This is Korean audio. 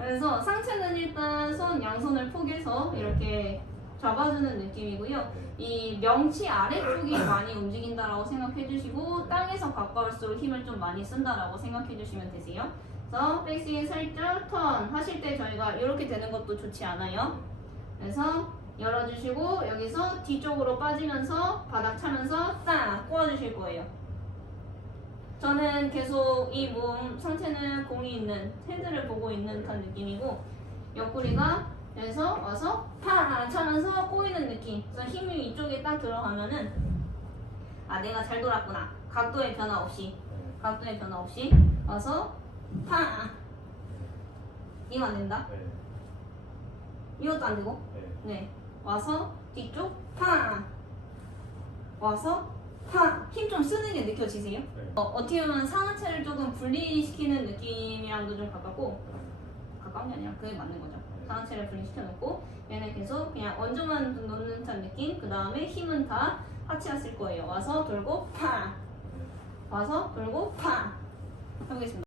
그래서 상체는 일단 손 양손을 포개서 이렇게 잡아주는 느낌이고요. 이 명치 아래쪽이 많이 움직인다라고 생각해 주시고 땅에서 가까울수록 힘을 좀 많이 쓴다라고 생각해 주시면 되세요. 그래서 백스윙 살짝 턴 하실 때 저희가 이렇게 되는 것도 좋지 않아요. 그래서 열어주시고 여기서 뒤쪽으로 빠지면서 바닥 차면서 딱 꼬아주실 거예요. 저는 계속 이 몸 상체는 공이 있는 헤드를 보고 있는 듯한 느낌이고 옆구리가 여기서 와서 파 차면서 꼬이는 느낌. 그래서 힘이 이쪽에 딱 들어가면은 아 내가 잘 돌았구나. 각도의 변화 없이 각도의 변화 없이 와서 파 이거 안 된다. 네. 이것도 안 되고 네. 네 와서 뒤쪽 파 와서 파힘 좀 쓰는 게 느껴지세요? 네. 어, 어떻게 보면 상하체를 조금 분리시키는 느낌이랑도 좀 가깝고 가까운 게 아니라 그게 맞는 거죠. 상하체를 분리시켜 놓고 얘는 계속 그냥 얹어만 놓는 듯한 느낌. 그 다음에 힘은 다 하체가 쓸 거예요. 와서 돌고 파 와서 돌고 파 해보겠습니다.